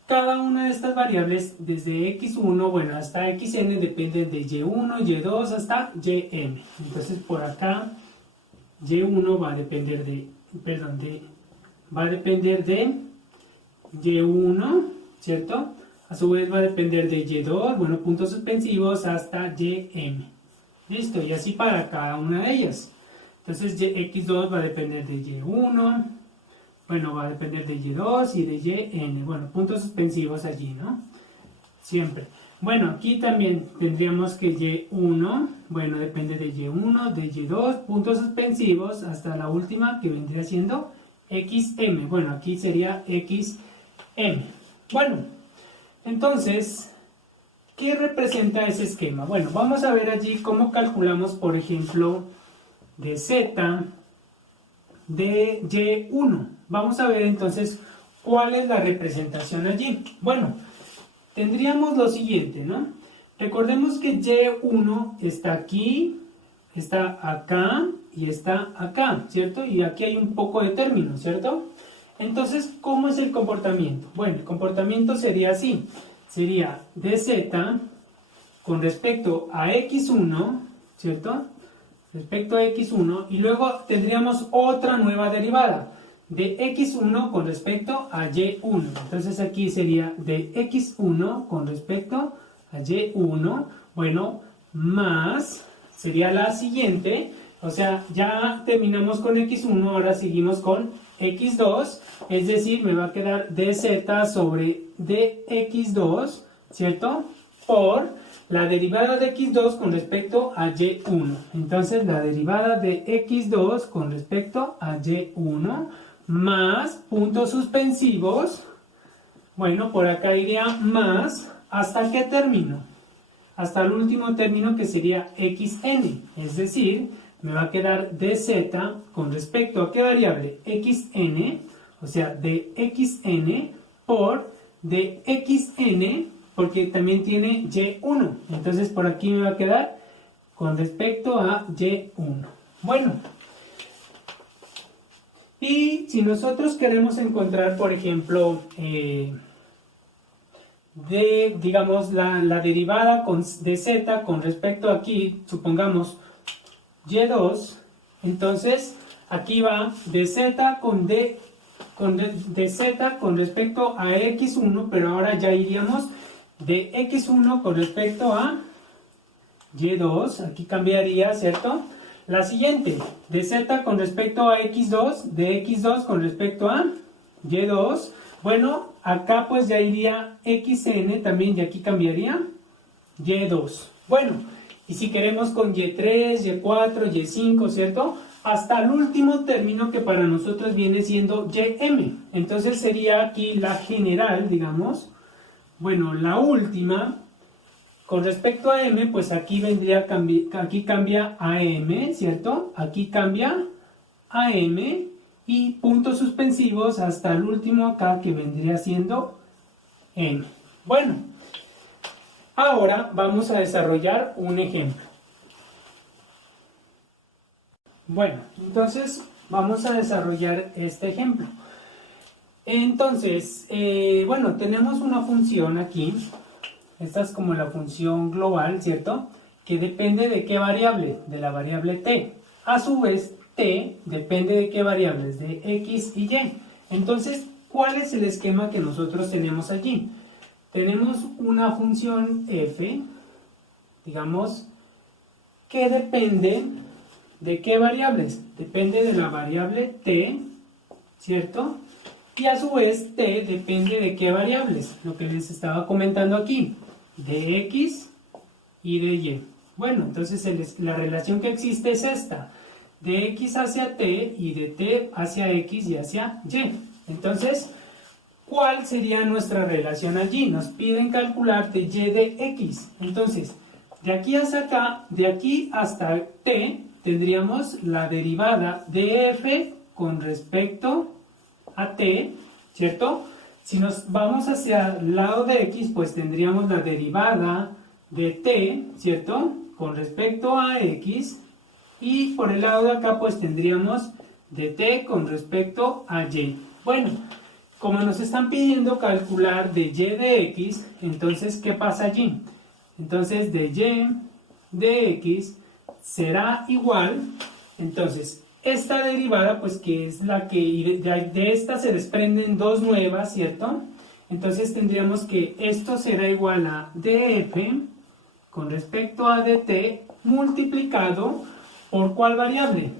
cada una de estas variables, desde x1, bueno, hasta xn, dependen de y1, y2 hasta ym. Entonces, por acá, y1 va a depender de, perdón, va a depender de y1, ¿cierto? A su vez va a depender de y2, bueno, puntos suspensivos hasta ym. Listo, y así para cada una de ellas. Entonces, x2 va a depender de y1, bueno, va a depender de y2 y de yn. Bueno, puntos suspensivos allí, ¿no? Siempre. Bueno, aquí también tendríamos que y1, bueno, depende de y1, de y2, puntos suspensivos, hasta la última que vendría siendo xm. Bueno, aquí sería xm. Bueno, Entonces, ¿qué representa ese esquema? Bueno, vamos a ver allí cómo calculamos, por ejemplo, de z de y1. Vamos a ver entonces cuál es la representación allí. Bueno, tendríamos lo siguiente, ¿no? Recordemos que y1 está aquí, está acá y está acá, ¿cierto? Y aquí hay un poco de término, ¿cierto? Entonces, ¿cómo es el comportamiento? Bueno, el comportamiento sería así. Sería dz con respecto a x1, ¿cierto? Respecto a x1, y luego tendríamos otra nueva derivada de x1 con respecto a y1. Entonces aquí sería de x1 con respecto a y1, bueno, más, sería la siguiente, o sea, ya terminamos con x1, ahora seguimos con x2, es decir, me va a quedar dz sobre dx2, ¿cierto? Por la derivada de x2 con respecto a y1. Entonces, la derivada de x2 con respecto a y1 más puntos suspensivos. Bueno, por acá iría más. ¿Hasta qué término? Hasta el último término, que sería xn. Es decir, me va a quedar dz con respecto a qué variable? Xn, o sea, de xn por de xn, porque también tiene y1. Entonces por aquí me va a quedar con respecto a y1. Bueno, y si nosotros queremos encontrar, por ejemplo, digamos, la derivada de z con respecto a aquí, supongamos y2, entonces aquí va de z de z con respecto a x1, pero ahora ya iríamos de x1 con respecto a y2, aquí cambiaría, ¿cierto? La siguiente, de z con respecto a x2, de x2 con respecto a y2, bueno, acá pues ya iría xn también, y aquí cambiaría y2. Bueno, y si queremos con y3, y4, y5, ¿cierto? Hasta el último término, que para nosotros viene siendo ym. Entonces sería aquí la general, digamos. Bueno, la última, con respecto a m, pues aquí vendría, aquí cambia a m, ¿cierto? Aquí cambia a m y puntos suspensivos hasta el último acá, que vendría siendo m. Bueno, ahora vamos a desarrollar un ejemplo. Bueno, entonces vamos a desarrollar este ejemplo. Entonces, bueno, tenemos una función aquí. Esta es como la función global, ¿cierto? Que depende de qué variable, de la variable t. A su vez, t depende de qué variables, de x y y. Entonces, ¿cuál es el esquema que nosotros tenemos allí? Tenemos una función f, digamos, que depende de qué variables. Depende de la variable t, ¿cierto? Y a su vez, t depende de qué variables, lo que les estaba comentando aquí, de x y de y. Bueno, entonces la relación que existe es esta, de x hacia t y de t hacia x y hacia y. Entonces, ¿cuál sería nuestra relación allí? Nos piden calcular de y de x. Entonces, de aquí hasta acá, de aquí hasta t, tendríamos la derivada de f con respecto a t, ¿cierto? Si nos vamos hacia el lado de x, pues tendríamos la derivada de t, ¿cierto? Con respecto a x, y por el lado de acá, pues tendríamos de t con respecto a y. Bueno, como nos están pidiendo calcular de y de x, entonces, ¿qué pasa allí? Entonces, de y de x será igual, entonces, esta derivada, pues que es la que de esta se desprenden dos nuevas, ¿cierto? Entonces tendríamos que esto será igual a df con respecto a dt multiplicado por ¿cuál variable?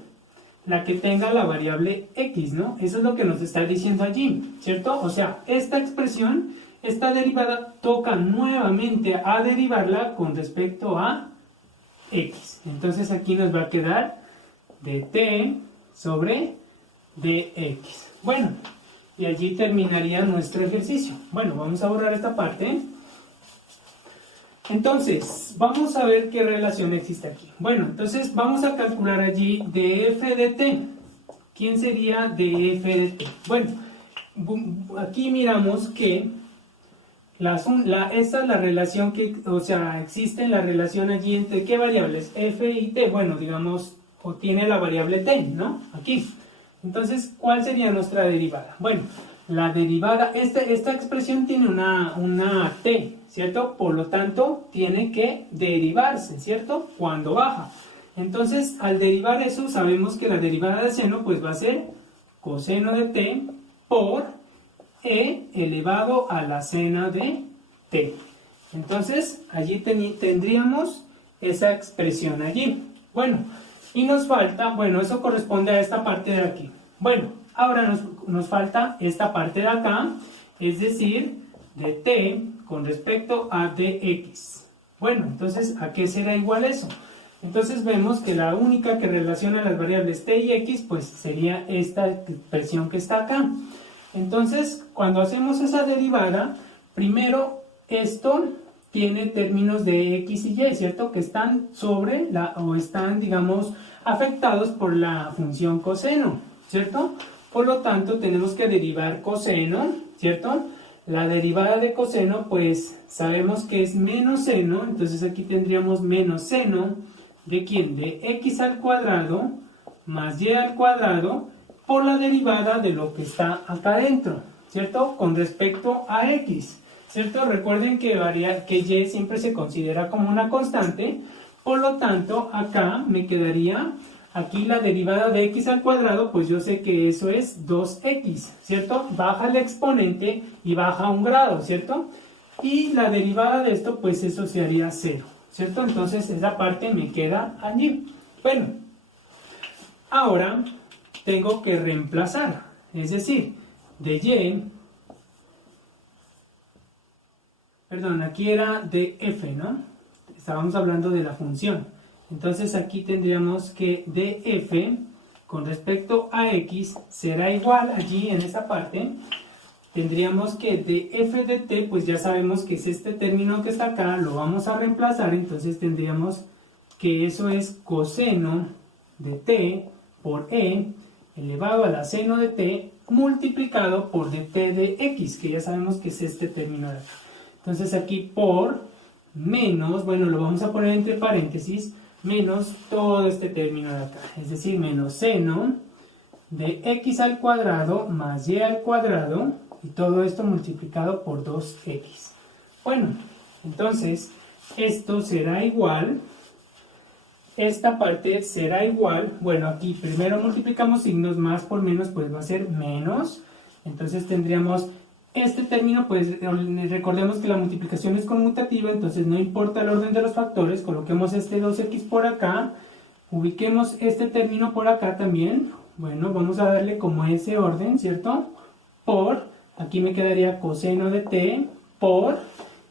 La que tenga la variable x, ¿no? Eso es lo que nos está diciendo allí, ¿cierto? O sea, esta expresión, esta derivada, toca nuevamente a derivarla con respecto a x. Entonces aquí nos va a quedar de t sobre dx. Bueno, y allí terminaría nuestro ejercicio. Bueno, vamos a borrar esta parte Entonces, vamos a ver qué relación existe aquí. Bueno, entonces vamos a calcular allí df de t. ¿Quién sería df de t? Bueno, aquí miramos que esta es la relación que, o sea, existe la relación allí entre qué variables, f y t. Bueno, digamos, o tiene la variable t, ¿no? Aquí. Entonces, ¿cuál sería nuestra derivada? Bueno, la derivada, esta expresión tiene una t, ¿cierto? Por lo tanto, tiene que derivarse, ¿cierto? Cuando baja. Entonces, al derivar eso, sabemos que la derivada de seno, pues va a ser coseno de t por e elevado a la seno de t. Entonces, allí tendríamos esa expresión allí. Bueno, y nos falta, bueno, eso corresponde a esta parte de aquí. Bueno, ahora nos falta esta parte de acá, es decir, de t con respecto a dx. Bueno, entonces, ¿a qué será igual eso? Entonces vemos que la única que relaciona las variables t y x, pues sería esta expresión que está acá. Entonces, cuando hacemos esa derivada, primero esto tiene términos de x y y, ¿cierto? Que están o están, digamos, afectados por la función coseno, ¿cierto? Por lo tanto, tenemos que derivar coseno, ¿cierto? La derivada de coseno, pues, sabemos que es menos seno, entonces aquí tendríamos menos seno, ¿de quién? De x al cuadrado más y al cuadrado por la derivada de lo que está acá adentro, ¿cierto? Con respecto a x, ¿cierto? Recuerden que y siempre se considera como una constante, por lo tanto, acá me quedaría, aquí la derivada de x al cuadrado, pues yo sé que eso es 2x, ¿cierto? Baja el exponente y baja un grado, ¿cierto? Y la derivada de esto, pues eso se haría 0, ¿cierto? Entonces, esa parte me queda allí. Bueno, ahora tengo que reemplazar, es decir, de y, perdón, aquí era de f, ¿no? Estábamos hablando de la función. Entonces aquí tendríamos que df con respecto a x será igual allí en esta parte. Tendríamos que df de t, pues ya sabemos que es este término que está acá, lo vamos a reemplazar, entonces tendríamos que eso es coseno de t por e elevado a la seno de t multiplicado por dt de x, que ya sabemos que es este término de acá. Entonces aquí por menos, bueno, lo vamos a poner entre paréntesis, menos todo este término de acá, es decir, menos seno de x al cuadrado más y al cuadrado, y todo esto multiplicado por 2x. Bueno, entonces esto será igual, esta parte será igual, bueno, aquí primero multiplicamos signos, más por menos, pues va a ser menos, entonces tendríamos este término, pues recordemos que la multiplicación es conmutativa, entonces no importa el orden de los factores, coloquemos este 2x por acá, ubiquemos este término por acá también, bueno, vamos a darle como ese orden, ¿cierto? Por, aquí me quedaría coseno de t, por,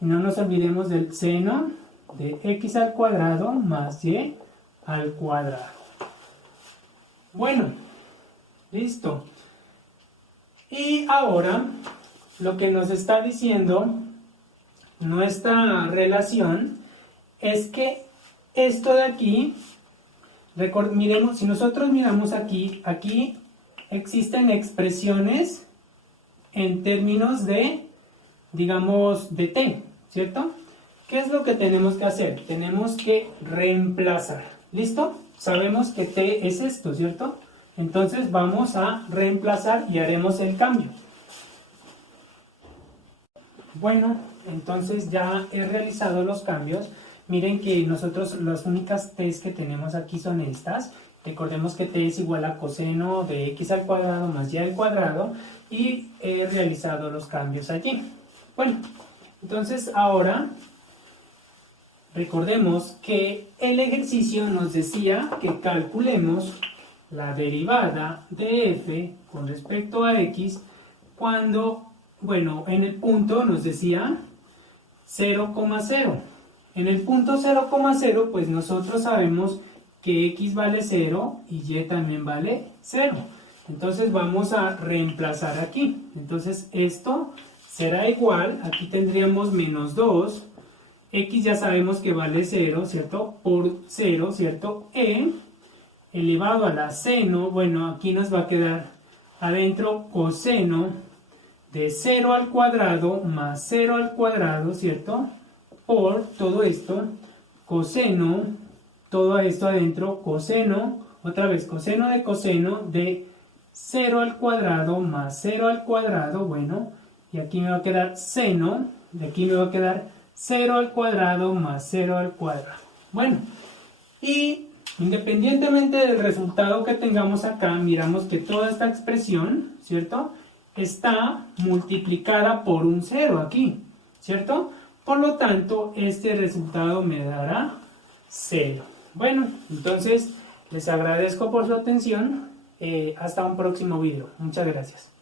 y no nos olvidemos del seno de x al cuadrado más y al cuadrado. Bueno, listo. Y ahora, lo que nos está diciendo nuestra relación es que esto de aquí, miremos, si nosotros miramos aquí existen expresiones en términos de, digamos, de t, ¿cierto? ¿Qué es lo que tenemos que hacer? Tenemos que reemplazar. ¿Listo? Sabemos que t es esto, ¿cierto? Entonces vamos a reemplazar y haremos el cambio. Bueno, entonces ya he realizado los cambios. Miren que nosotros las únicas t's que tenemos aquí son estas. Recordemos que t es igual a coseno de x al cuadrado más y al cuadrado. Y he realizado los cambios allí. Bueno, entonces ahora recordemos que el ejercicio nos decía que calculemos la derivada de f con respecto a x cuando, bueno, en el punto nos decía 0,0. En el punto 0,0, pues nosotros sabemos que x vale 0 y y también vale 0. Entonces vamos a reemplazar aquí. Entonces esto será igual, aquí tendríamos menos 2 X ya sabemos que vale 0, ¿cierto? Por 0, ¿cierto? E elevado a la seno, bueno, aquí nos va a quedar adentro coseno de 0 al cuadrado más 0 al cuadrado, ¿cierto? Por todo esto, coseno, todo esto adentro, coseno, otra vez coseno de 0 al cuadrado más 0 al cuadrado, bueno, y aquí me va a quedar seno, de aquí me va a quedar 0 al cuadrado más 0 al cuadrado. Bueno, y independientemente del resultado que tengamos acá, miramos que toda esta expresión, ¿cierto?, está multiplicada por un 0 aquí, ¿cierto? Por lo tanto, este resultado me dará 0. Bueno, entonces les agradezco por su atención. Hasta un próximo video. Muchas gracias.